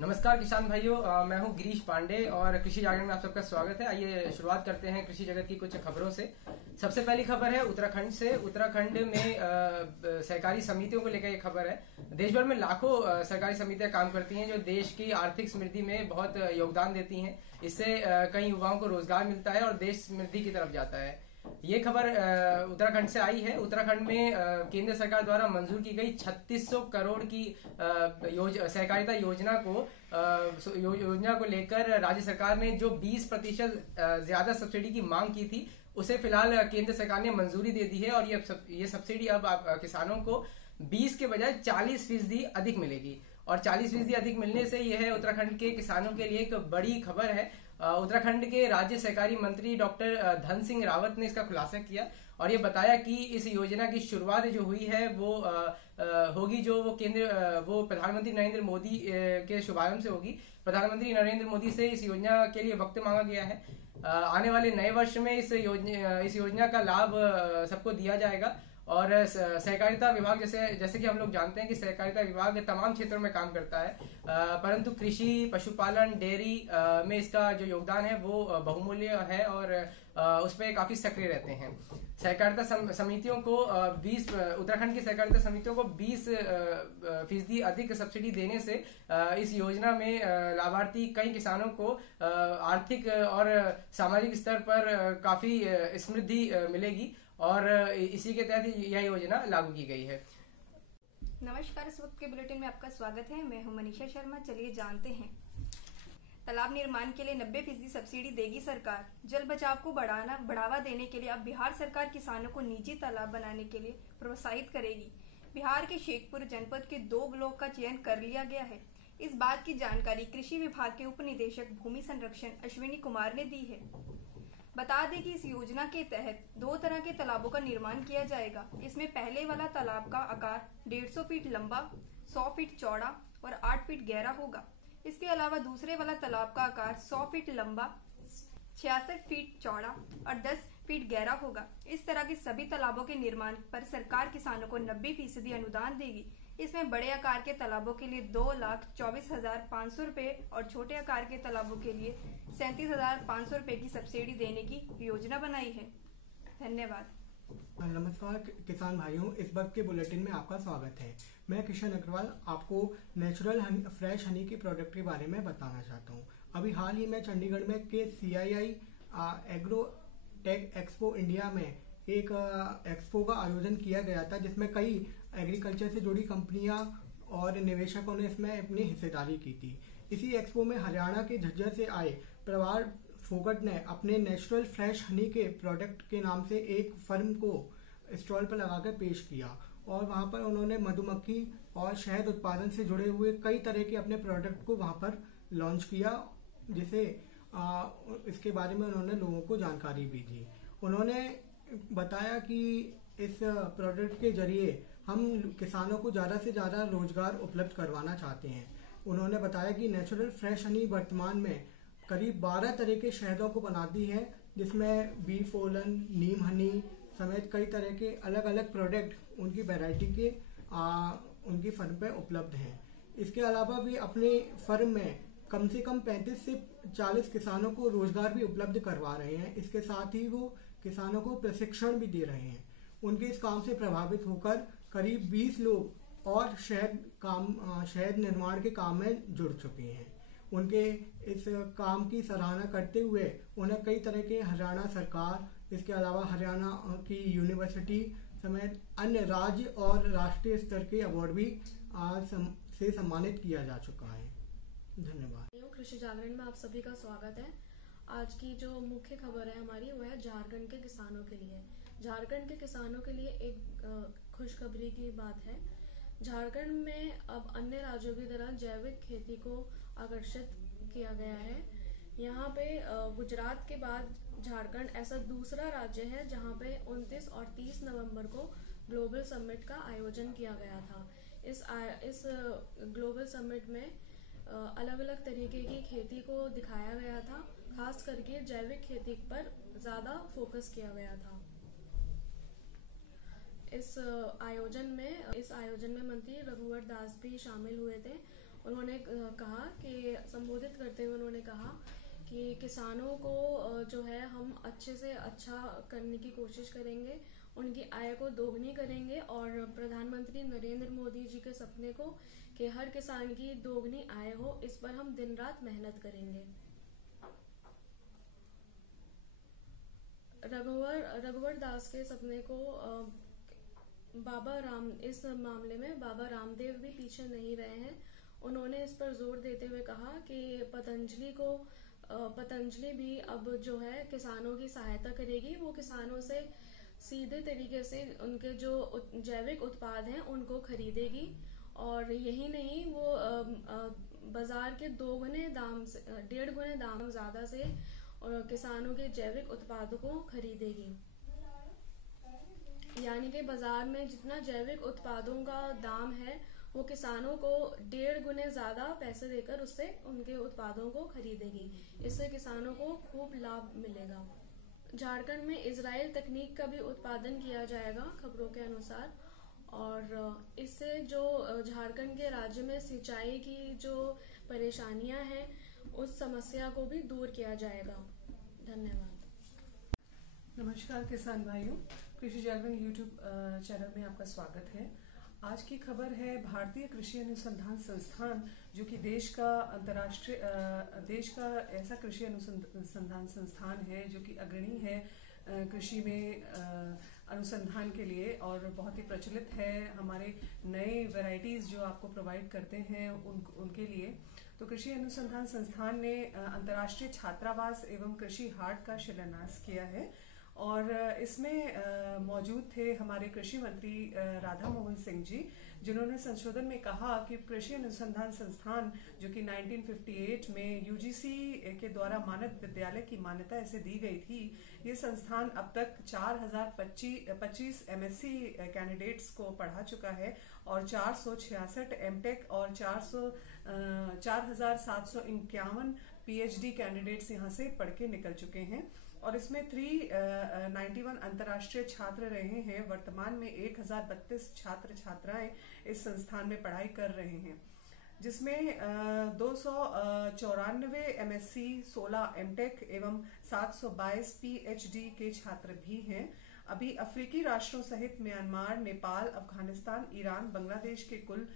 नमस्कार किसान भाइयों, मैं हूं गिरीश पांडे और कृषि जागरण में आप सबका स्वागत है। आइए शुरुआत करते हैं कृषि जगत की कुछ खबरों से। सबसे पहली खबर है उत्तराखंड से। उत्तराखंड में सहकारी समितियों को लेकर ये खबर है। देश भर में लाखों सहकारी समितियां काम करती हैं जो देश की आर्थिक समृद्धि में बहुत योगदान देती हैं। इससे कई युवाओं को रोजगार मिलता है और देश समृद्धि की तरफ जाता है। ये खबर उत्तराखंड से आई है। उत्तराखंड में केंद्र सरकार द्वारा मंजूर की गई 3600 करोड़ की सहकारिता योजना को लेकर राज्य सरकार ने जो 20% ज्यादा सब्सिडी की मांग की थी, उसे फिलहाल केंद्र सरकार ने मंजूरी दे दी है और ये सब्सिडी अब किसानों को 20 के बजाय 40% अधिक मिलेगी। और 40% अधिक मिलने से यह उत्तराखंड के किसानों के लिए एक बड़ी खबर है। उत्तराखंड के राज्य सहकारी मंत्री डॉक्टर धन सिंह रावत ने इसका खुलासा किया और ये बताया कि इस योजना की शुरुआत जो हुई है वो होगी जो वो प्रधानमंत्री नरेंद्र मोदी के शुभारंभ से होगी। प्रधानमंत्री नरेंद्र मोदी से इस योजना के लिए वक्त मांगा गया है। आने वाले नए वर्ष में इस योजना का लाभ सबको दिया जाएगा। और सहकारिता विभाग जैसे कि हम लोग जानते हैं कि सहकारिता विभाग तमाम क्षेत्रों में काम करता है, परंतु कृषि, पशुपालन, डेयरी में इसका जो योगदान है वो बहुमूल्य है और उस पर काफी सक्रिय रहते हैं। सहकारिता समितियों को उत्तराखंड की सहकारिता समितियों को 20% अधिक सब्सिडी देने से इस योजना में लाभार्थी कई किसानों को आर्थिक और सामाजिक स्तर पर काफी समृद्धि मिलेगी और इसी के तहत यह योजना लागू की गई है। नमस्कार, इस वक्त के बुलेटिन में आपका स्वागत है। मैं हूं मनीषा शर्मा। चलिए जानते हैं। तालाब निर्माण के लिए 90% सब्सिडी देगी सरकार। जल बचाव को बढ़ावा देने के लिए अब बिहार सरकार किसानों को निजी तालाब बनाने के लिए प्रोत्साहित करेगी। बिहार के शेखपुरा जनपद के 2 ब्लॉक का चयन कर लिया गया है। इस बात की जानकारी कृषि विभाग के उप निदेशक भूमि संरक्षण अश्विनी कुमार ने दी है। बता दें कि इस योजना के तहत 2 तरह के तालाबों का निर्माण किया जाएगा। इसमें पहले वाला तालाब का आकार 150 फीट लंबा, 100 फीट चौड़ा और 8 फीट गहरा होगा। इसके अलावा दूसरे वाला तालाब का आकार 100 फीट लंबा, 66 फीट चौड़ा और 10 फीट गहरा होगा। इस तरह के सभी तालाबों के निर्माण पर सरकार किसानों को 90% अनुदान देगी। इसमें बड़े आकार के तालाबों के लिए 2,24,500 रुपए और छोटे आकार के तालाबों के लिए 37,500 रुपए की सब्सिडी देने की योजना बनाई है। धन्यवाद। नमस्कार किसान भाइयों, इस वक्त के बुलेटिन में आपका स्वागत है। मैं किशन अग्रवाल आपको नेचुरल फ्रेश हनी के प्रोडक्ट के बारे में बताना चाहता हूँ। अभी हाल ही में चंडीगढ़ में के CII agro tech expo India में एक एक्सपो का आयोजन किया गया था, जिसमें कई एग्रीकल्चर से जुड़ी कंपनियां और निवेशकों ने इसमें अपनी हिस्सेदारी की थी। इसी एक्सपो में हरियाणा के झज्जर से आए प्रवार फोगट ने अपने नेचुरल फ्रेश हनी के प्रोडक्ट के नाम से एक फर्म को स्टॉल पर लगाकर पेश किया और वहां पर उन्होंने मधुमक्खी और शहद उत्पादन से जुड़े हुए कई तरह के अपने प्रोडक्ट को वहां पर लॉन्च किया, जिसे इसके बारे में उन्होंने लोगों को जानकारी भी दी। उन्होंने बताया कि इस प्रोडक्ट के जरिए हम किसानों को ज़्यादा से ज़्यादा रोजगार उपलब्ध करवाना चाहते हैं। उन्होंने बताया कि नेचुरल फ्रेश हनी वर्तमान में करीब 12 तरह के शहदों को बनाती है, जिसमें बी फोलन, नीम हनी समेत कई तरह के अलग अलग प्रोडक्ट उनकी वैरायटी के उनकी फर्म पे उपलब्ध हैं। इसके अलावा भी अपने फर्म में कम से कम 35 से 40 किसानों को रोजगार भी उपलब्ध करवा रहे हैं। इसके साथ ही वो किसानों को प्रशिक्षण भी दे रहे हैं। उनके इस काम से प्रभावित होकर करीब 20 लोग और शहद निर्माण के काम में जुड़ चुके हैं। उनके इस काम की सराहना करते हुए उन्हें कई तरह के हरियाणा सरकार, इसके अलावा हरियाणा की यूनिवर्सिटी समेत अन्य राज्य और राष्ट्रीय स्तर के अवार्ड भी से सम्मानित किया जा चुका है। धन्यवाद। कृषि जागरण में आप सभी का स्वागत है। आज की जो मुख्य खबर है हमारी वो है झारखंड के किसानों के लिए। झारखंड के किसानों के लिए एक खुशखबरी की बात है। झारखंड में अब अन्य राज्यों की तरह जैविक खेती को आकर्षित किया गया है। यहाँ पे गुजरात के बाद झारखंड ऐसा दूसरा राज्य है जहाँ पे 29 और 30 नवंबर को ग्लोबल समिट का आयोजन किया गया था। इस ग्लोबल समिट में अलग अलग तरीके की खेती को दिखाया गया था, खास करके जैविक खेती पर ज्यादा फोकस किया गया था। इस आयोजन में मंत्री रघुवर दास भी शामिल हुए थे उन्होंने कहा कि संबोधित करते हुए उन्होंने कहा कि किसानों को जो है हम अच्छे से अच्छा करने की कोशिश करेंगे, उनकी आय को दोगुनी करेंगे और प्रधानमंत्री नरेंद्र मोदी जी के सपने को कि हर किसान की दोगुनी आय हो, इस पर हम दिन रात मेहनत करेंगे। रघुवर दास के सपने को इस मामले में बाबा रामदेव भी पीछे नहीं रहे हैं। उन्होंने इस पर जोर देते हुए कहा कि पतंजलि भी अब जो है किसानों की सहायता करेगी, वो किसानों से सीधे तरीके से उनके जो जैविक उत्पाद हैं उनको खरीदेगी और यही नहीं, वो बाजार के 1.5 गुने दाम ज्यादा से और किसानों के जैविक उत्पादों को खरीदेगी। यानी कि बाजार में जितना जैविक उत्पादों का दाम है वो किसानों को 1.5 गुने ज्यादा पैसे देकर उससे उनके उत्पादों को खरीदेगी। इससे किसानों को खूब लाभ मिलेगा। झारखंड में इजराइल तकनीक का भी उत्पादन किया जाएगा खबरों के अनुसार, और इससे जो झारखंड के राज्य में सिंचाई की जो परेशानियां हैं उस समस्या को भी दूर किया जाएगा। धन्यवाद। नमस्कार किसान भाइयों, कृषि जागरण यूट्यूब चैनल में आपका स्वागत है। आज की खबर है भारतीय कृषि अनुसंधान संस्थान, जो कि देश का ऐसा कृषि अनुसंधान संस्थान है जो कि अग्रणी है कृषि में अनुसंधान के लिए और बहुत ही प्रचलित है हमारे नए वैरायटीज जो आपको प्रोवाइड करते हैं उनके लिए। तो कृषि अनुसंधान संस्थान ने अंतर्राष्ट्रीय छात्रावास एवं कृषि हाट का शिलान्यास किया है और इसमें मौजूद थे हमारे कृषि मंत्री राधा मोहन सिंह जी, जिन्होंने संशोधन में कहा कि कृषि अनुसंधान संस्थान जो कि 1958 में यूजीसी के द्वारा मानद विद्यालय की मान्यता इसे दी गई थी, ये संस्थान अब तक 4025 एमएससी कैंडिडेट्स को पढ़ा चुका है और 466 एमटेक और 4751 पीएचडी कैंडिडेट्स यहाँ से पढ़ के निकल चुके हैं और इसमें 391 अंतर्राष्ट्रीय छात्र रहे हैं। वर्तमान में 1032 छात्र छात्राएं इस संस्थान में पढ़ाई कर रहे हैं, जिसमें 294 एमएससी, 16 एमटेक एवं 722 पीएचडी के छात्र भी हैं। अभी अफ्रीकी राष्ट्रों सहित म्यांमार, नेपाल, अफगानिस्तान, ईरान, बांग्लादेश के कुल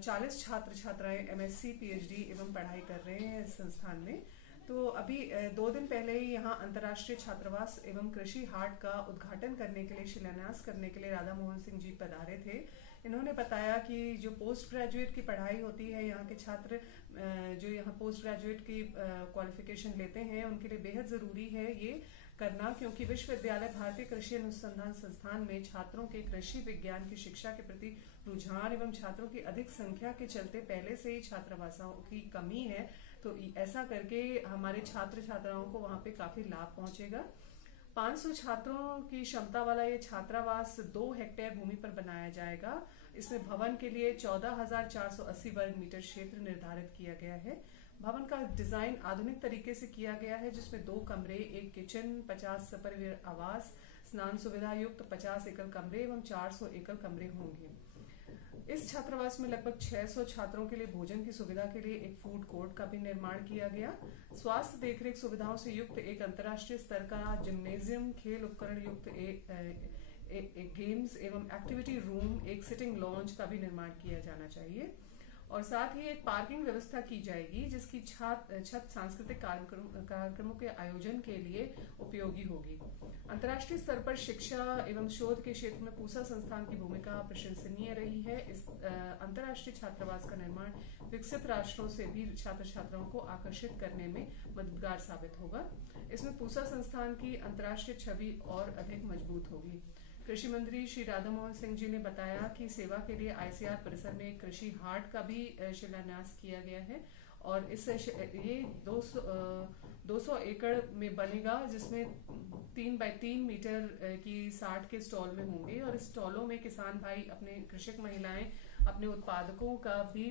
40 छात्र छात्राएं एमएससी, पीएचडी एवं पढ़ाई कर रहे हैं इस संस्थान में। तो अभी 2 दिन पहले ही यहाँ अंतर्राष्ट्रीय छात्रावास एवं कृषि हाट का उद्घाटन करने के लिए, शिलान्यास करने के लिए राधा मोहन सिंह जी पधारे थे। इन्होंने बताया कि जो पोस्ट ग्रेजुएट की पढ़ाई होती है, यहाँ के छात्र जो यहाँ पोस्ट ग्रेजुएट की क्वालिफिकेशन लेते हैं उनके लिए बेहद ज़रूरी है ये करना, क्योंकि विश्वविद्यालय भारतीय कृषि अनुसंधान संस्थान में छात्रों के कृषि विज्ञान की शिक्षा के प्रति रुझान एवं छात्रों की अधिक संख्या के चलते पहले से ही छात्रावासों की कमी है। तो ऐसा करके हमारे छात्र छात्राओं को वहाँ पे काफी लाभ पहुंचेगा। 500 छात्रों की क्षमता वाला ये छात्रावास 2 हेक्टेयर भूमि पर बनाया जाएगा। इसमें भवन के लिए 14,480 वर्ग मीटर क्षेत्र निर्धारित किया गया है। भवन का डिजाइन आधुनिक तरीके से किया गया है, जिसमें 2 कमरे, 1 किचन, 50 सपरिवार आवास, स्नान सुविधा युक्त 50 एकल कमरे एवं 400 एकल कमरे होंगे। इस छात्रावास में लगभग 600 छात्रों के लिए भोजन की सुविधा के लिए एक फूड कोर्ट का भी निर्माण किया गया। स्वास्थ्य देखरेख सुविधाओं से युक्त एक अंतर्राष्ट्रीय स्तर का जिम्नेजियम, खेल उपकरण युक्त एक गेम्स एवं एक्टिविटी रूम, एक सिटिंग लॉन्ज का भी निर्माण किया जाना चाहिए और साथ ही एक पार्किंग व्यवस्था की जाएगी, जिसकी छत सांस्कृतिक कार्यक्रमों के आयोजन के लिए उपयोगी होगी। अंतर्राष्ट्रीय स्तर पर शिक्षा एवं शोध के क्षेत्र में पूसा संस्थान की भूमिका प्रशंसनीय रही है। इस अंतर्राष्ट्रीय छात्रावास का निर्माण विकसित राष्ट्रों से भी छात्र छात्राओं को आकर्षित करने में मददगार साबित होगा। इसमें पूसा संस्थान की अंतर्राष्ट्रीय छवि और अधिक मजबूत होगी। कृषि मंत्री श्री राधा मोहन सिंह जी ने बताया कि सेवा के लिए आईसीआर परिसर में एक कृषि हाट का भी शिलान्यास किया गया है और ये 200 एकड़ में बनेगा, जिसमें 3 बाय 3 मीटर की 60 के स्टॉल में होंगे और इस स्टॉलों में किसान भाई, अपने कृषक महिलाएं अपने उत्पादकों का भी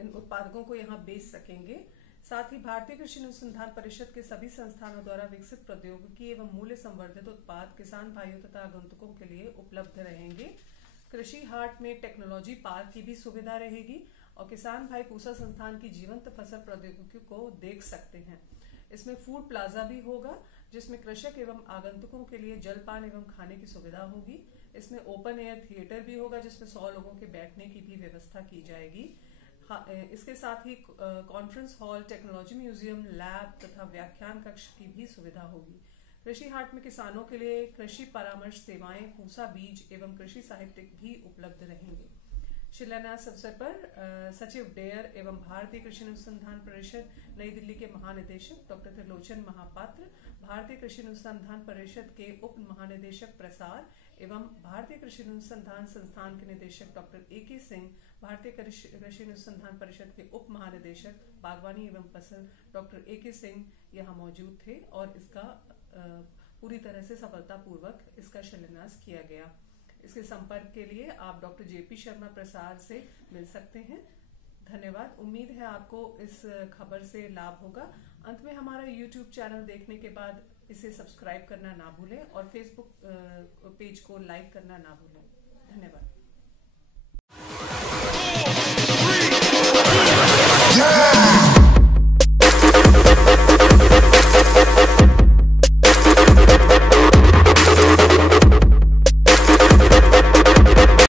इन उत्पादकों को यहाँ बेच सकेंगे। साथ ही भारतीय कृषि अनुसंधान परिषद के सभी संस्थानों द्वारा विकसित प्रौद्योगिकी एवं मूल्य संवर्धित उत्पाद किसान भाइयों तथा आगंतुकों के लिए उपलब्ध रहेंगे। कृषि हाट में टेक्नोलॉजी पार्क की भी सुविधा रहेगी और किसान भाई पूसा संस्थान की जीवंत फसल प्रौद्योगिकी को देख सकते हैं। इसमें फूड प्लाजा भी होगा जिसमें कृषक एवं आगंतुकों के लिए जलपान एवं खाने की सुविधा होगी। इसमें ओपन एयर थिएटर भी होगा जिसमें 100 लोगों के बैठने की भी व्यवस्था की जाएगी। इसके साथ ही conference hall, technology museum, lab तथा व्याख्यान कक्ष की भी सुविधा होगी। कृषि हाट में किसानों के लिए कृषि परामर्श सेवाएं, पूसा बीज एवं कृषि साहित्य भी उपलब्ध रहेंगे। शिलान्यास अवसर पर सचिव डेयर एवं भारतीय कृषि अनुसंधान परिषद नई दिल्ली के महानिदेशक डॉक्टर त्रिलोचन महापात्र, भारतीय कृषि अनुसंधान परिषद के उप महानिदेशक प्रसार एवं भारतीय कृषि अनुसंधान संस्थान के निदेशक डॉक्टर AK सिंह, भारतीय कृषि अनुसंधान परिषद के उप महानिदेशक बागवानी एवं फसल डॉक्टर AK सिंह यहाँ मौजूद थे और इसका पूरी तरह से सफलतापूर्वक इसका शिलान्यास किया गया। इसके संपर्क के लिए आप डॉक्टर JP शर्मा प्रसार से मिल सकते हैं। धन्यवाद। उम्मीद है आपको इस खबर से लाभ होगा। अंत में हमारा YouTube चैनल देखने के बाद इसे सब्सक्राइब करना ना भूलें और Facebook पेज को लाइक करना ना भूलें। धन्यवाद।